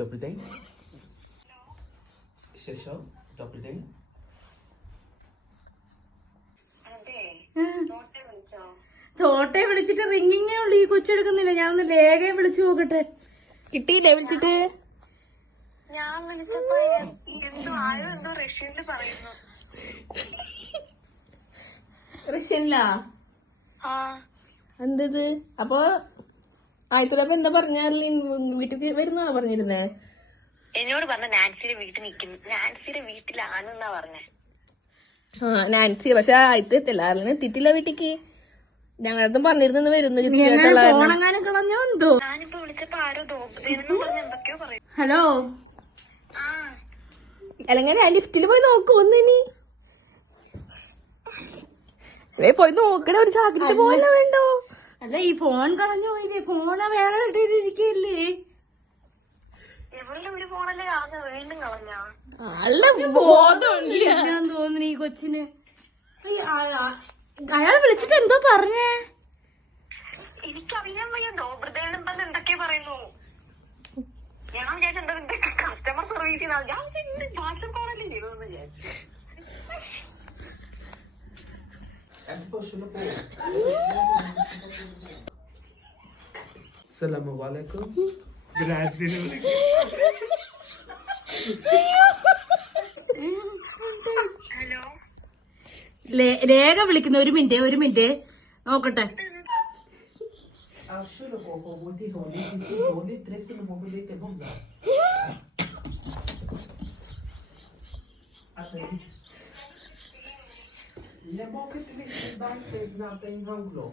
Dobry dzień. Sisho, dobry dzień. തോട്ടെ വിളിച്ചിട്ട് റിങ്ങിങ്ങേ ഉള്ളു, ഈ കൊച്ചെടുക്കുന്നില്ല. ഞാൻ ഒന്ന് ലേഖയെ വിളിച്ചു നോക്കട്ടെ. കിട്ടിയില്ലേ വിളിച്ചിട്ട്? ഞാൻ വിളിച്ചപ്പോ എന്തോ ആരോ എന്തോ റഷ്യനില് പറയുന്നു. റഷ്യനിലാ? ആ എന്തത്? അപ്പൊ ആയിരത്തിലപ്പോ എന്താ പറഞ്ഞ? വീട്ടിൽ വരുന്ന പറഞ്ഞിരുന്നേ? എന്നോട് പറഞ്ഞ നാൻസിയുടെ വീട്ടിൽ നിൽക്കുന്നു, നാൻസിയുടെ വീട്ടിലാണെന്നാ പറഞ്ഞേ. ആ നാൻസി പക്ഷെ ആയിട്ട് എത്തില്ല, എത്തിയിട്ടില്ല വീട്ടിക്ക്. ഞങ്ങളടുത്തും പറഞ്ഞിരുന്നു വരുന്നു. കളഞ്ഞോ എന്തോ. ഞാനിപ്പോ വിളിച്ചപ്പോ ആരോ ദോപതേനെന്നും പറഞ്ഞ് എന്തൊക്കെയോ പറയും. ഹലോ, ആ അല്ലെങ്കിൽ ഞാൻ ലിഫ്റ്റില് പോയി നോക്കൂ ഒന്നിനി. പോയി നോക്കണേ, ഒരു ചാക്കിട്ട് പോലെ വേണ്ടോ? അല്ല ഈ ഫോൺ കളഞ്ഞു പോയില്ലേ? ഫോണ് വേറെ ഇട്ടിരിക്കല്ലേ? എവിടെ ഒരു ഫോണല്ലേ കളഞ്ഞ, വീണ്ടും കളഞ്ഞ. അല്ല ബോധമില്ല തോന്നുന്നു ഈ കൊച്ചിന്. അയാൾ വിളിച്ചിട്ട് എന്തോ പറഞ്ഞേ? എനിക്കറിയാൻ വയ്യ, ദോപതേനും പറഞ്ഞ് എന്തൊക്കെയോ പറയുന്നു. ഞാൻ വിചാരിച്ചെന്താ കസ്റ്റമർ സർവീസിൽ ഞാൻ വാട്സപ്പ് കോളല്ലേ ചെയ്തതെന്ന് വിചാരിച്ചു. Assalamualaikum. ഹലോ, രേഖ വിളിക്കുന്ന. ഒരു മിനിറ്റ് നോക്കട്ടെ. Le mogę tyle dać, to jest na ten wąglo.